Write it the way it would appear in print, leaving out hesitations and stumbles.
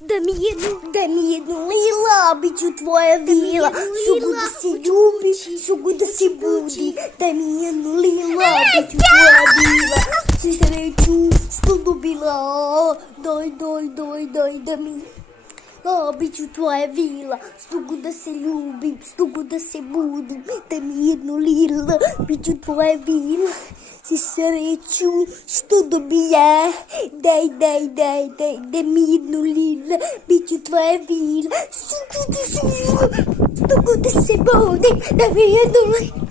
Дай ми jednu lila, bit ću tvoja vila. Sugu da se ljubi, sugu da se budi. Daj mi jednu lila, bit ću tvoja vila. Svi sreću što dobila. Daj mi. Bit ću tvoja vila, stugu da se ljubim, stugu da se budim. Daj mi jednu lila, bit ću tvoja vila. Si sreću što dobija. Daj mi jednu lila, bit ću tvoja vila. Stugu da se budim, daj mi jednu lila.